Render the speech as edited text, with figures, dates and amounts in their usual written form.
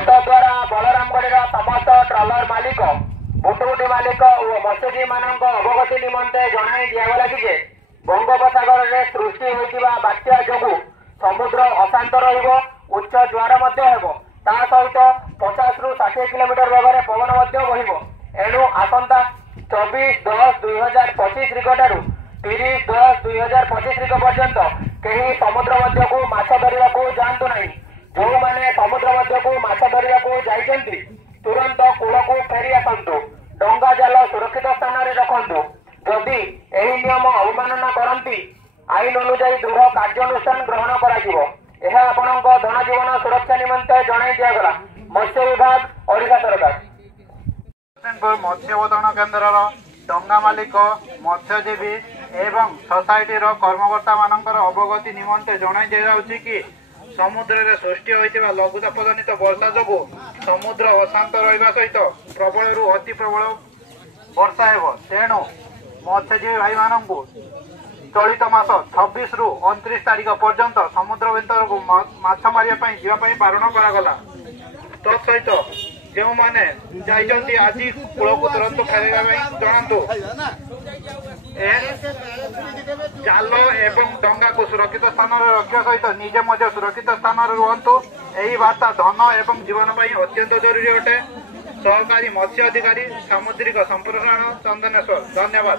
द्वारा बलरामगढ़ समस्त ट्रलर मालिक बुटबुटी मालिक और मत्स्यजीवी मान अवगति निमंते जणाई दिगला कि बंगोपसागर में सृष्टि होता बात्या जो समुद्र अशांत रुच्च ज्वार सहित 50 ରୁ 60 किलोमीटर वेगर पवन बहब एणु आसंता 24/10/2025 निकटू 30/10/2025 पर्यंत कहीं समुद्र मध्य को माछ धरने को जातु ना। जो मैंने समुद्र मध्य को माछ धरने को जाइछन्ति तुरंत कूल को फेरी आसतु। डंगा जाल सुरक्षित स्थान में रखु। जदि यही नियम अवमानना करती आईन अनुजाई दृढ़ कार्यानुष्ठान ग्रहण करा। धन जीवन सुरक्षा निमंते जणाई दिगला मत्स्य विभाग ओडिशा सरकार। मत्स्यबोधन केन्द्र डंगा मालिक मत्स्यजीवी एवं सोसाइटी कर्मकर्ता मानकर अवगति निमंते जणाई दिजाउछि कि समुद्र में सृष्टि होइतिबा लघुचाप जनित वर्षा जो समुद्र अशांत रहिबा सहित प्रबल रु अति प्रबल वर्षा हेब। तेणु मत्स्यजीवी भाई मानू चलित मास 26 ରୁ 29 तारीख पर्यंत समुद्र भीतर को माछ मारिया जावाई बारण करागला। तत्सहित जो मैंने जाइछन्ति आज कूल को तुरंत फेरवा जनातु। जाल एवं डंगा को सुरक्षित स्थान रखा सहित निजे मध्य सुरक्षित स्थान रुहतु। यही वार्ता धन एवं जीवन अत्यंत जरूरी अटे। सहकारी मत्स्य अधिकारी सामुद्रिक संप्रसारण चंदनेश्वर। धन्यवाद।